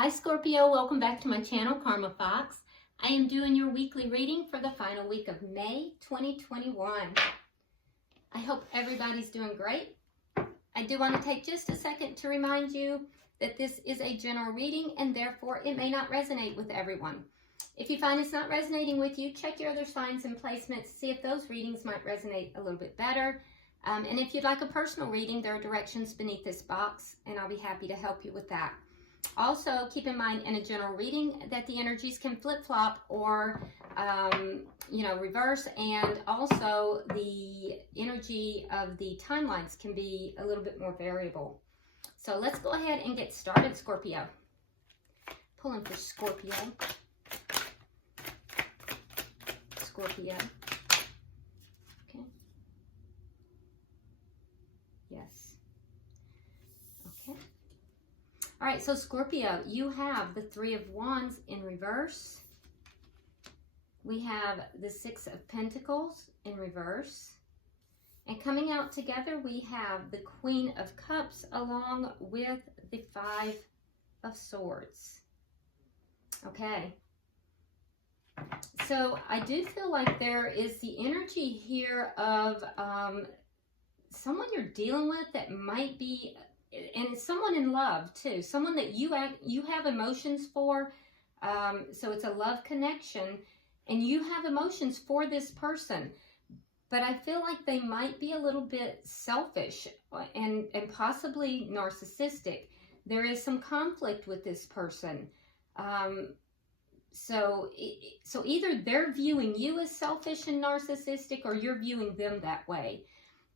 Hi Scorpio, welcome back to my channel, Karma Fox. I am doing your weekly reading for the final week of May 2021. I hope everybody's doing great. I do want to take just a second to remind you that this is a general reading and therefore it may not resonate with everyone. If you find it's not resonating with you, check your other signs and placements, see if those readings might resonate a little bit better. And if you'd like a personal reading, there are directions beneath this box and I'll be happy to help you with that. Also, keep in mind in a general reading that the energies can flip-flop or, reverse, and also the energy of the timelines can be a little bit more variable. So let's go ahead and get started, Scorpio. Pulling for Scorpio. Scorpio. Okay. Yes. Okay. All right, so Scorpio, you have the Three of Wands in reverse. We have the Six of Pentacles in reverse. And coming out together, we have the Queen of Cups along with the Five of Swords. Okay. So I do feel like there is the energy here of someone you're dealing with that might be, and it's someone in love too, someone that you have emotions for. So it's a love connection and you have emotions for this person, but I feel like they might be a little bit selfish and possibly narcissistic. There is some conflict with this person. So either they're viewing you as selfish and narcissistic or you're viewing them that way.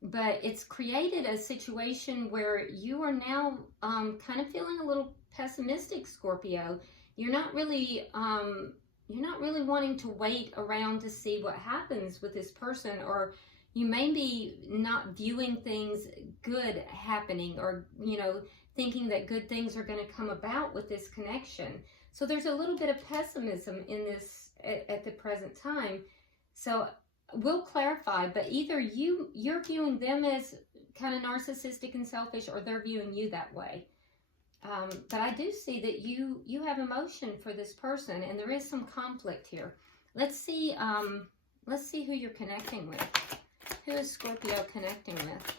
But it's created a situation where you are now kind of feeling a little pessimistic, Scorpio. You're not really wanting to wait around to see what happens with this person, or you may be not viewing things good happening, or thinking that good things are going to come about with this connection. So there's a little bit of pessimism in this at the present time. So we'll clarify, but either you're viewing them as kind of narcissistic and selfish, or they're viewing you that way. But I do see that you have emotion for this person, and there is some conflict here. Let's see who you're connecting with. Who is Scorpio connecting with?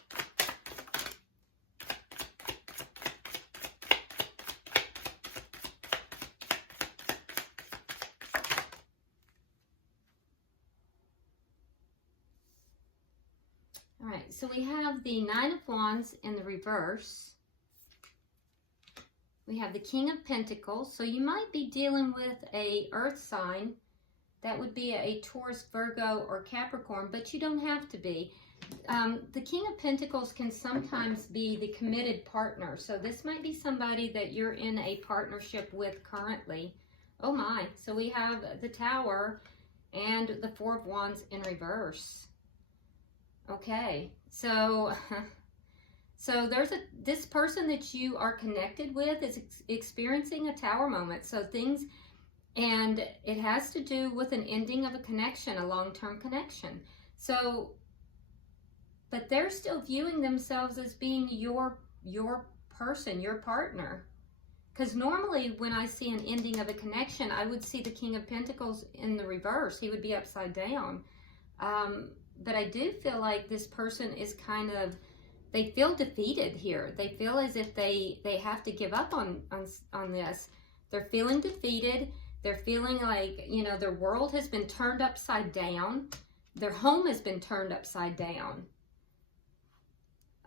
All right, so we have the Nine of Wands in the reverse. We have the King of Pentacles. So you might be dealing with a earth sign. That would be a Taurus, Virgo, or Capricorn, but you don't have to be. The King of Pentacles can sometimes be the committed partner. So this might be somebody that you're in a partnership with currently. Oh my. So we have the Tower and the Four of Wands in reverse. Okay, so there's this person that you are connected with is experiencing a Tower moment. So and it has to do with an ending of a connection, a long-term connection. So, but they're still viewing themselves as being your person, your partner. Because normally when I see an ending of a connection, I would see the King of Pentacles in the reverse. He would be upside down. But I do feel like this person is they feel defeated here. They feel as if they have to give up on this. They're feeling defeated. They're feeling like, their world has been turned upside down. Their home has been turned upside down.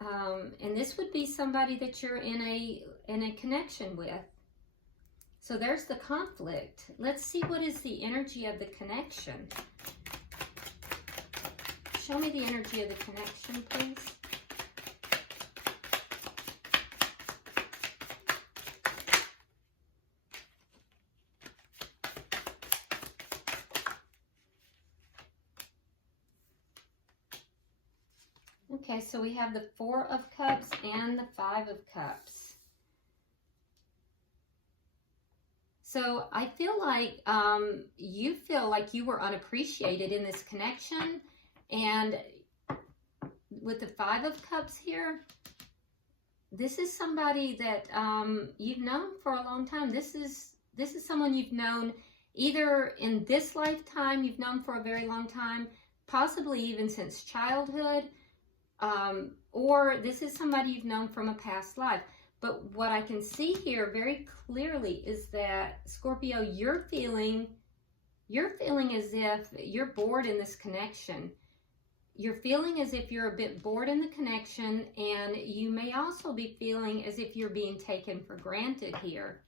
And this would be somebody that you're in a connection with. So there's the conflict. Let's see what is the energy of the connection. Show me the energy of the connection, please. Okay, so we have the Four of Cups and the Five of Cups. So I feel like you feel like you were unappreciated in this connection. And with the Five of Cups here, this is somebody that you've known for a long time. This is someone you've known either in this lifetime, you've known for a very long time, possibly even since childhood, or this is somebody you've known from a past life. But what I can see here very clearly is that, Scorpio, you're feeling as if you're bored in this connection. You're feeling as if you're a bit bored in the connection, and you may also be feeling as if you're being taken for granted here.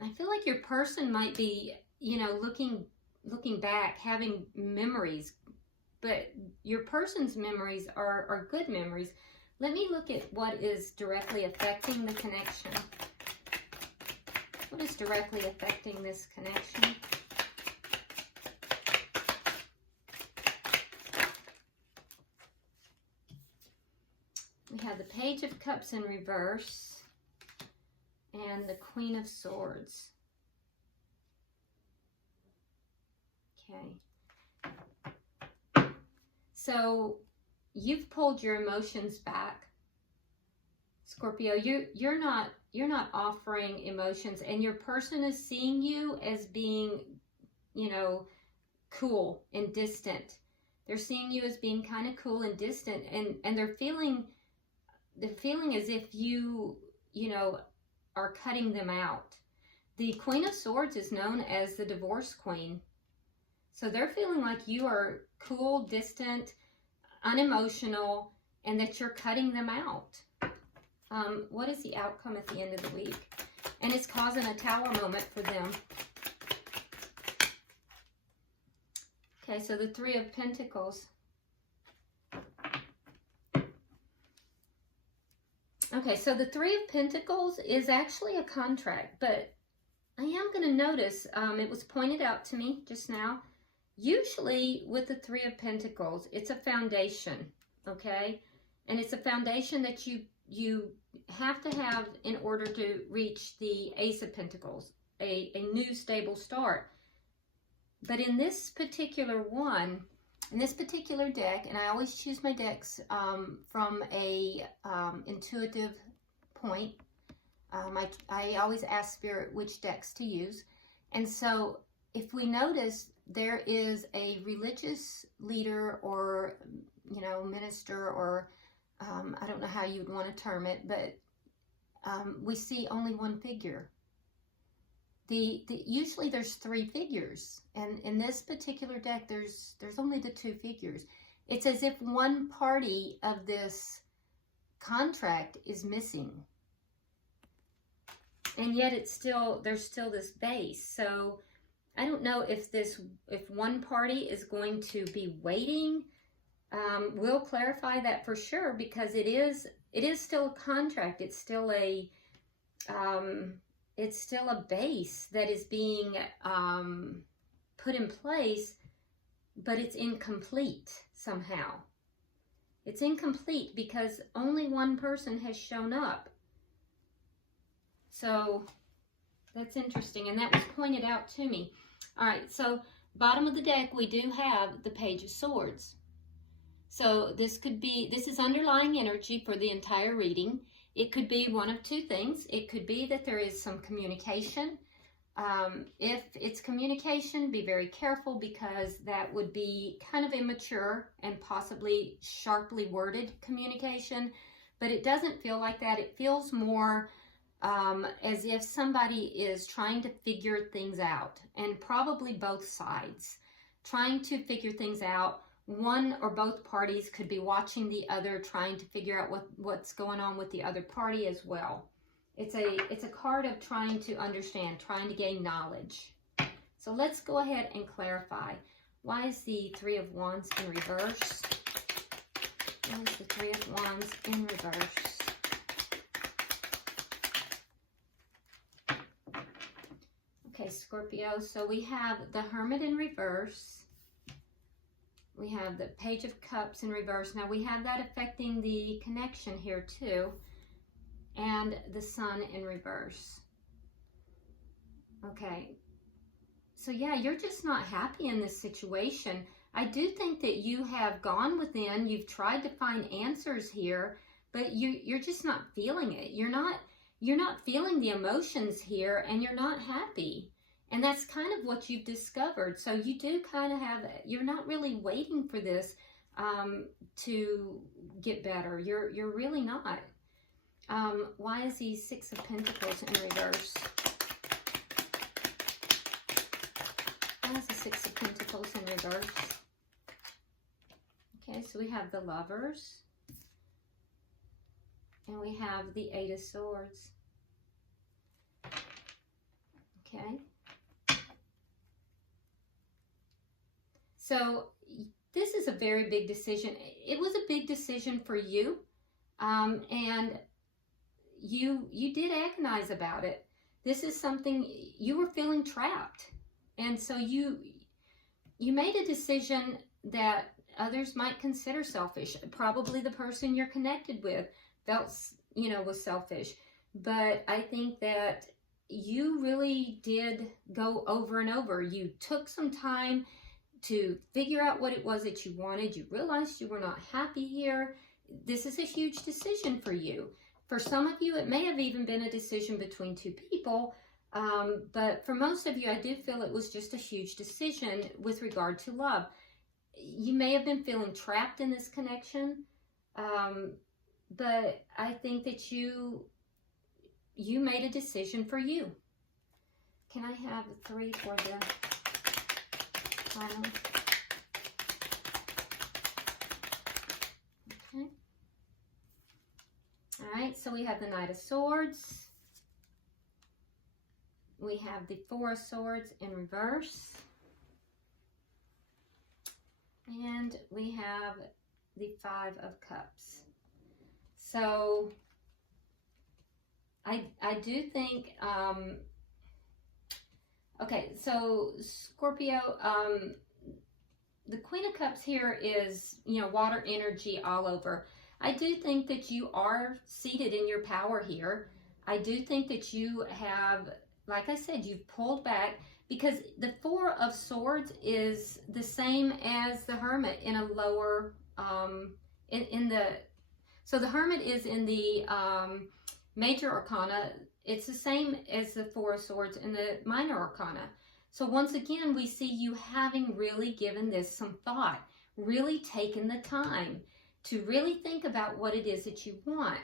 I feel like your person might be, you know, looking back, having memories, but your person's memories are good memories. Let me look at what is directly affecting the connection. What is directly affecting this connection? We have the Page of Cups in reverse and the Queen of Swords. Okay. So you've pulled your emotions back, Scorpio. You're not offering emotions, and your person is seeing you as being, you know, cool and distant. They're seeing you as being kind of cool and distant, and they're feeling as if you know, are cutting them out. The Queen of Swords is known as the Divorce Queen. So they're feeling like you are cool, distant, unemotional, and that you're cutting them out. What is the outcome at the end of the week? And it's causing a Tower moment for them. Okay, so the Three of Pentacles. Okay, so the Three of Pentacles is actually a contract, but I am going to notice, it was pointed out to me just now, usually with the Three of Pentacles, it's a foundation, okay? And it's a foundation that you have to have in order to reach the Ace of Pentacles, a new stable start. But in this particular one, in this particular deck, and I always choose my decks from a intuitive point. I always ask Spirit which decks to use. And so if we notice, there is a religious leader or, you know, minister, or I don't know how you would want to term it, but we see only one figure. Usually there's three figures, and in this particular deck there's only the two figures. It's as if one party of this contract is missing, and yet there's still this base. So I don't know if one party is going to be waiting. We'll clarify that for sure, because it is still a contract. It's still a base that is being put in place, but it's incomplete somehow. It's incomplete because only one person has shown up. So that's interesting, and that was pointed out to me. All right, so bottom of the deck, we do have the Page of Swords. So this is underlying energy for the entire reading. It could be one of two things. It could be that there is some communication. If it's communication, be very careful, because that would be kind of immature and possibly sharply worded communication. But it doesn't feel like that. It feels more as if somebody is trying to figure things out, and probably both sides trying to figure things out. One or both parties could be watching the other, trying to figure out what's going on with the other party as well. It's a card of trying to understand, trying to gain knowledge. So let's go ahead and clarify. Why is the Three of Wands in reverse? Why is the Three of Wands in reverse? Okay, Scorpio, so we have the Hermit in reverse. We have the Page of Cups in reverse. Now we have that affecting the connection here too. And the Sun in reverse. Okay. So yeah, you're just not happy in this situation. I do think that you have gone within, you've tried to find answers here, but you're just not feeling it. You're not feeling the emotions here, and you're not happy. And that's kind of what you've discovered. So you do kind of have, you're not really waiting for this to get better. You're really not. Why is the Six of Pentacles in reverse? Why is the Six of Pentacles in reverse? Okay, so we have the Lovers. And we have the Eight of Swords. Okay. So this is a very big decision. It was a big decision for you. And you did agonize about it. This is something you were feeling trapped. And so you made a decision that others might consider selfish. Probably the person you're connected with felt, was selfish. But I think that you really did go over and over. You took some time to figure out what it was that you wanted. You realized you were not happy here. This is a huge decision for you. For some of you, it may have even been a decision between two people. But for most of you, I do feel it was just a huge decision with regard to love. You may have been feeling trapped in this connection. But I think that you made a decision for you. Can I have 3 for the final? Okay. All right, so we have the Knight of Swords. We have the Four of Swords in reverse. And we have the Five of Cups. So I do think, okay, so Scorpio, the Queen of Cups here is, water energy all over. I do think that you are seated in your power here. I do think that you have, like I said, you've pulled back, because the Four of Swords is the same as the Hermit in a lower, so the Hermit is in the Major Arcana. It's the same as the Four of Swords in the Minor Arcana. So once again, we see you having really given this some thought, really taken the time to really think about what it is that you want.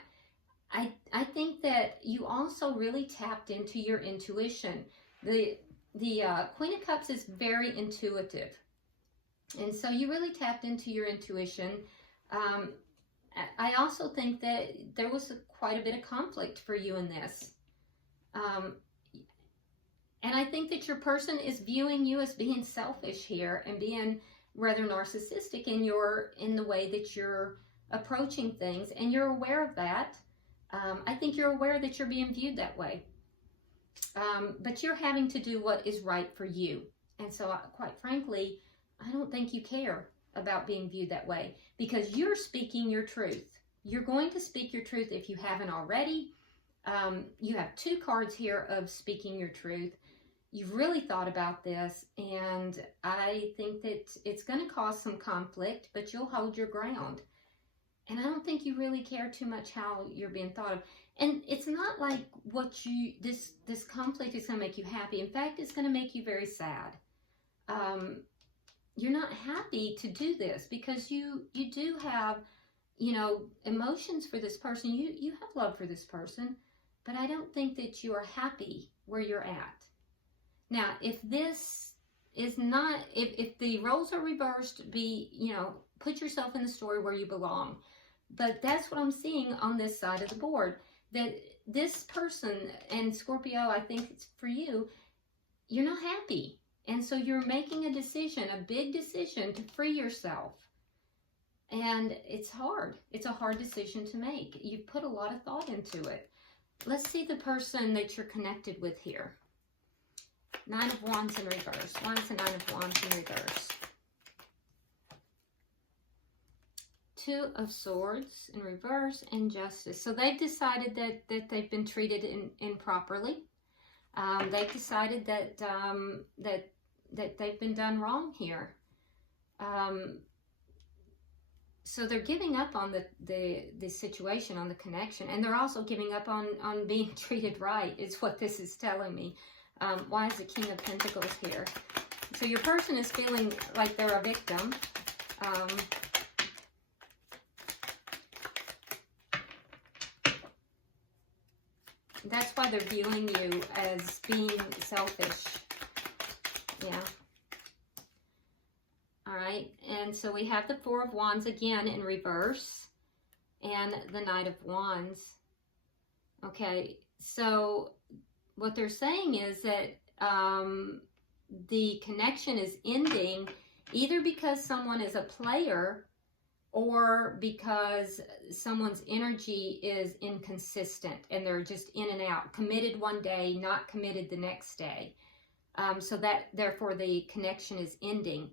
I think that you also really tapped into your intuition. The Queen of Cups is very intuitive. And so you really tapped into your intuition. I also think that there was quite a bit of conflict for you in this. And I think that your person is viewing you as being selfish here and being rather narcissistic in the way that you're approaching things. And you're aware of that. I think you're aware that you're being viewed that way. But you're having to do what is right for you. And so, quite frankly, I don't think you care about being viewed that way, because you're speaking your truth. You're going to speak your truth if you haven't already. You have 2 cards here of speaking your truth. You've really thought about this, and I think that it's going to cause some conflict, but you'll hold your ground. And I don't think you really care too much how you're being thought of. And it's not like this conflict is going to make you happy. In fact, it's going to make you very sad. You're not happy to do this, because you do have, emotions for this person. You have love for this person, but I don't think that you are happy where you're at. Now, if this is not, if the roles are reversed, put yourself in the story where you belong. But that's what I'm seeing on this side of the board, that this person, and Scorpio, I think it's for you, you're not happy. And so you're making a decision, a big decision to free yourself. And it's hard. It's a hard decision to make. You've put a lot of thought into it. Let's see the person that you're connected with here. 9 of Wands in reverse. Why is the 9 of Wands in reverse? 2 of Swords in reverse, and Justice. So they've decided that they've been treated improperly. They've decided that they've been done wrong here. So they're giving up on the situation, on the connection, and they're also giving up on being treated right, is what this is telling me. Why is the King of Pentacles here? So your person is feeling like they're a victim. That's why they're viewing you as being selfish. Yeah. All right. And so we have the Four of Wands again in reverse and the Knight of Wands. Okay. So what they're saying is that the connection is ending either because someone is a player or because someone's energy is inconsistent and they're just in and out, committed one day, not committed the next day. So that, therefore, the connection is ending.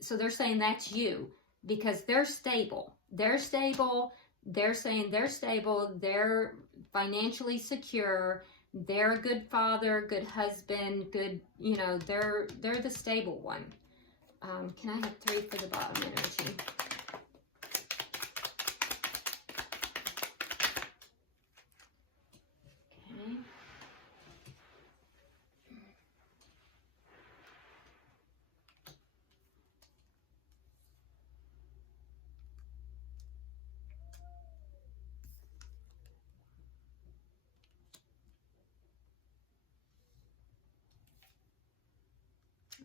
So they're saying that's you, because they're stable. They're stable. They're saying they're stable. They're financially secure. They're a good father, good husband, good, you know, they're the stable one. Can I have 3 for the bottom energy?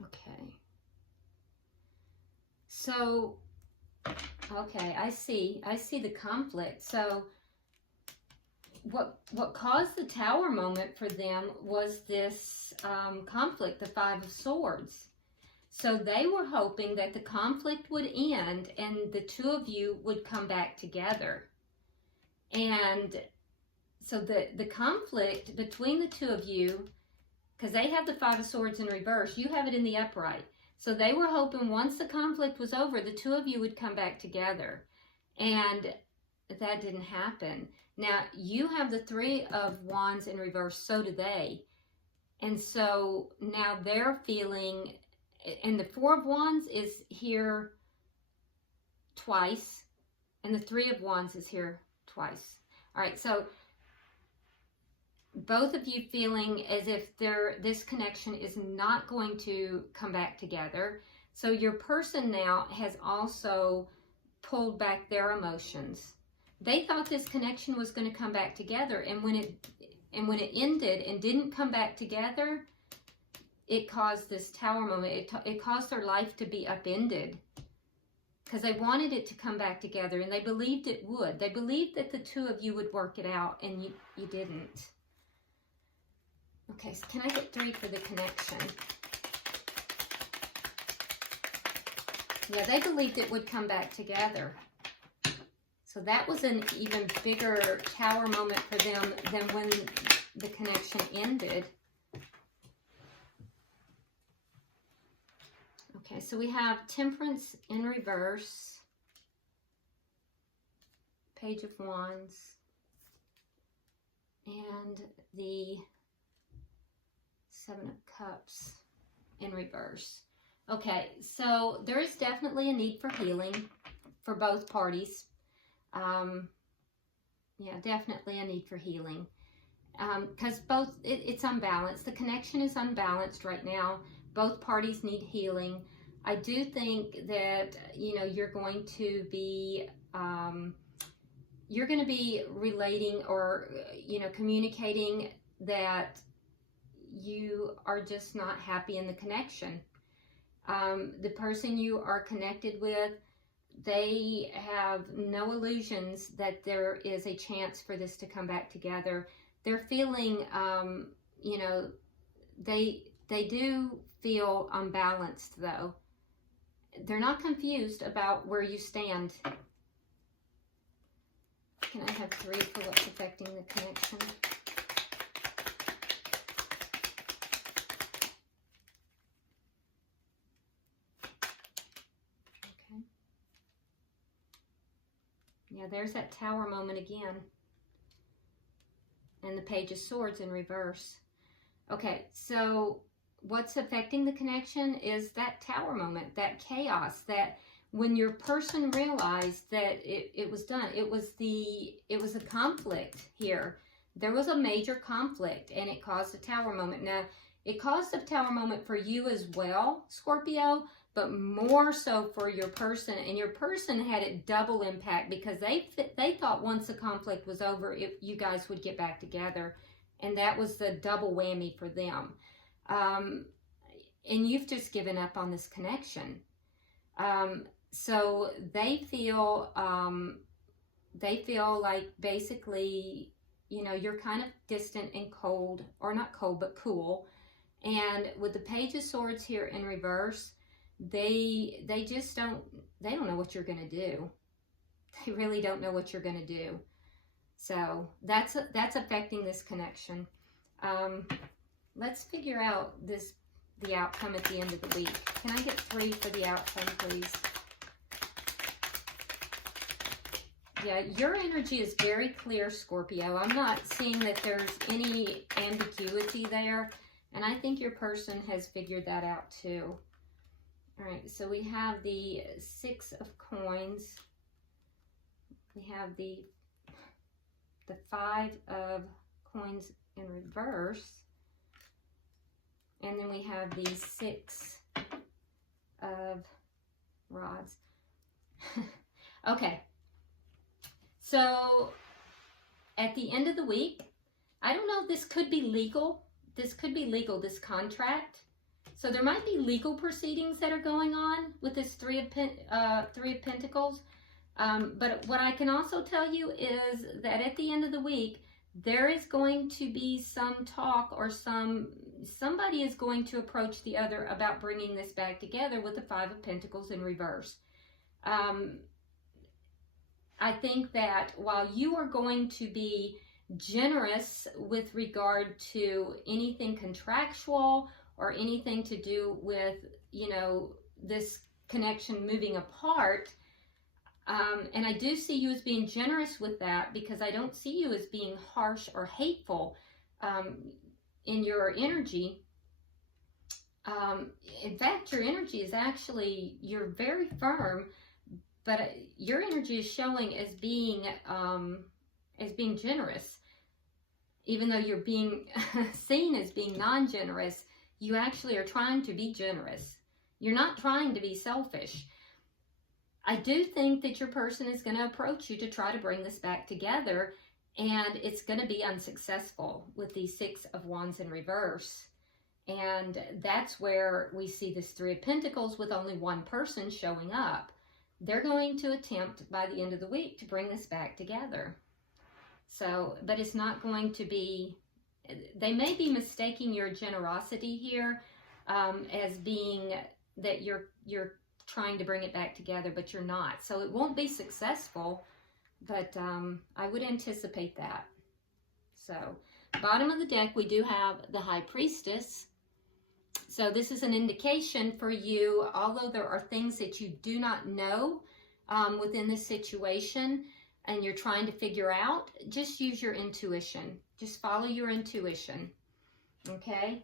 Okay. So, okay, I see the conflict. So what caused the Tower moment for them was this conflict, the Five of Swords. So they were hoping that the conflict would end and the two of you would come back together. And so the conflict between the two of you, because they have the Five of Swords in reverse, you have it in the upright. So they were hoping once the conflict was over, the two of you would come back together. And that didn't happen. Now, you have the Three of Wands in reverse, so do they. And so now they're feeling, and the Four of Wands is here twice, and the Three of Wands is here twice. All right, so both of you feeling as if this connection is not going to come back together. So your person now has also pulled back their emotions. They thought this connection was going to come back together, and when it ended and didn't come back together, it caused this Tower moment. It caused their life to be upended, because they wanted it to come back together, and they believed it would. They believed that the two of you would work it out, and you didn't. Okay, so can I get 3 for the connection? Yeah, they believed it would come back together. So that was an even bigger Tower moment for them than when the connection ended. Okay, so we have Temperance in reverse, Page of Wands, and the Seven of Cups in reverse. Okay, so there is definitely a need for healing for both parties. Yeah, definitely a need for healing. Because it's unbalanced. The connection is unbalanced right now. Both parties need healing. I do think that, you know, you're going to be relating or, you know, communicating that you are just not happy in the connection. The person you are connected with, they have no illusions that there is a chance for this to come back together. They're feeling, you know, they do feel unbalanced, though. They're not confused about where you stand. Can I have 3 for what's affecting the connection? Okay. Yeah, there's that Tower moment again. And the Page of Swords in reverse. Okay, so what's affecting the connection is that Tower moment, that chaos, that when your person realized that it was done, it was a conflict here. There was a major conflict, and it caused a Tower moment. Now, it caused a Tower moment for you as well, Scorpio, but more so for your person. And your person had a double impact because they thought once the conflict was over, you guys would get back together. And that was the double whammy for them. And you've just given up on this connection. So they feel like basically, you know, you're kind of distant and cold, or not cold, but cool. And with the Page of Swords here in reverse, they don't know what you're going to do. They really don't know what you're going to do. So that's affecting this connection. Let's figure out the outcome at the end of the week. Can I get 3 for the outcome, please? Yeah, your energy is very clear, Scorpio. I'm not seeing that there's any ambiguity there. And I think your person has figured that out too. All right, so we have the 6 of Coins. We have the 5 of Coins in reverse. And then we have the 6 of Rods. Okay. So at the end of the week, I don't know if this could be legal. This could be legal, this contract. So there might be legal proceedings that are going on with this Three of Pentacles. But what I can also tell you is that at the end of the week, there is going to be some talk, or somebody is going to approach the other about bringing this back together with the 5 of Pentacles in reverse. I think that while you are going to be generous with regard to anything contractual or anything to do with, you know, this connection moving apart, and I do see you as being generous with that, because I don't see you as being harsh or hateful in your energy. In fact, your energy is actually, you're very firm, but your energy is showing as being generous. Even though you're being seen as being non-generous, you actually are trying to be generous. You're not trying to be selfish. I do think that your person is going to approach you to try to bring this back together, and it's going to be unsuccessful with these 6 of Wands in reverse. And that's where we see this 3 of Pentacles with only one person showing up. They're going to attempt by the end of the week to bring this back together. So, but it's not going to be, they may be mistaking your generosity here as being that you're trying to bring it back together, but you're not. So it won't be successful, but I would anticipate that. So, bottom of the deck, we do have the High Priestess. So this is an indication for you, although there are things that you do not know within this situation and you're trying to figure out, just use your intuition. Just follow your intuition, okay?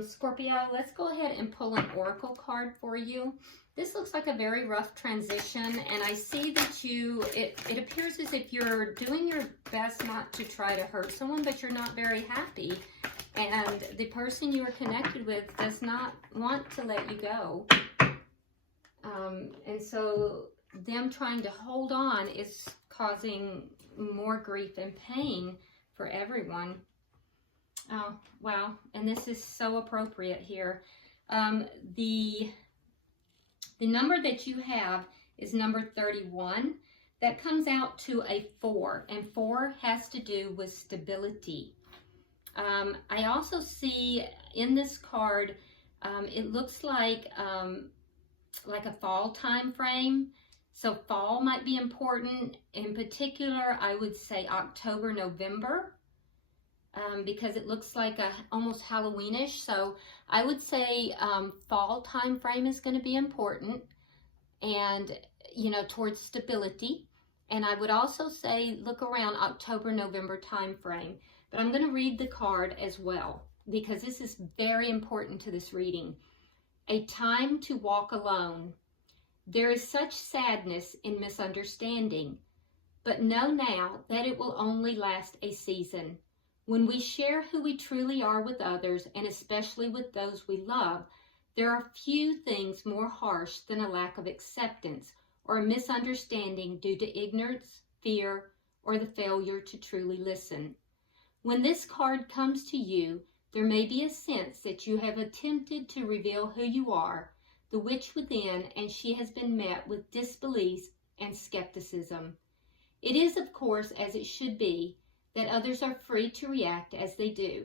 Scorpio, let's go ahead and pull an oracle card for you. This looks like a very rough transition, and I see that it appears as if you're doing your best not to try to hurt someone, but you're not very happy. And the person you are connected with does not want to let you go. And so them trying to hold on is causing more grief and pain for everyone. Oh, wow. And this is so appropriate here. The number that you have is number 31. That comes out to a 4, and 4 has to do with stability. I also see in this card, it looks like a fall time frame. So fall might be important. In particular, I would say October, November, because it looks like almost Halloweenish. So I would say fall time frame is going to be important, and you know, towards stability. And I would also say look around October, November time frame. But I'm going to read the card as well. because this is very important to this reading. A time to walk alone. There is such sadness in misunderstanding, but know now that it will only last a season. When we share who we truly are with others, and especially with those we love, there are few things more harsh than a lack of acceptance or a misunderstanding due to ignorance, fear, or the failure to truly listen. When this card comes to you, there may be a sense that you have attempted to reveal who you are, the witch within, and she has been met with disbelief and skepticism. It is, of course, as it should be, that others are free to react as they do.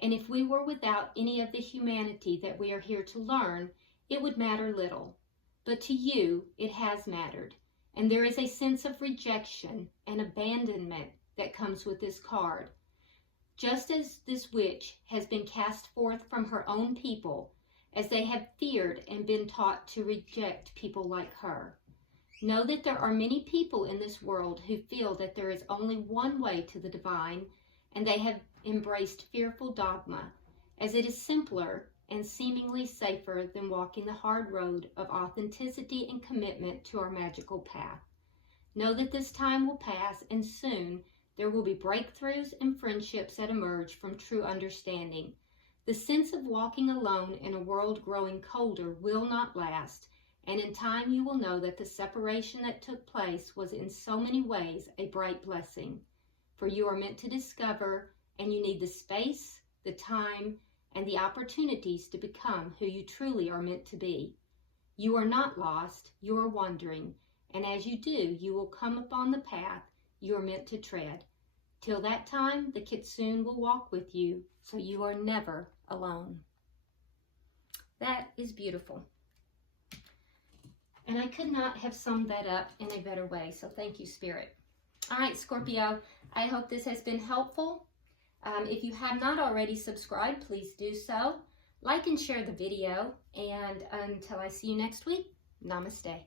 And if we were without any of the humanity that we are here to learn, it would matter little. But to you, it has mattered. And there is a sense of rejection and abandonment that comes with this card. Just as this witch has been cast forth from her own people, as they have feared and been taught to reject people like her. Know that there are many people in this world who feel that there is only one way to the divine, and they have embraced fearful dogma, as it is simpler and seemingly safer than walking the hard road of authenticity and commitment to our magical path. Know that this time will pass, and soon there will be breakthroughs and friendships that emerge from true understanding. The sense of walking alone in a world growing colder will not last, and in time you will know that the separation that took place was in so many ways a bright blessing. For you are meant to discover, and you need the space, the time, and the opportunities to become who you truly are meant to be. You are not lost, you are wandering, and as you do, you will come upon the path you are meant to tread. Till that time, the Kitsune will walk with you, so you are never alone. That is beautiful. And I could not have summed that up in a better way, so thank you, Spirit. All right, Scorpio, I hope this has been helpful. If you have not already subscribed, please do so. Like and share the video, and until I see you next week, namaste.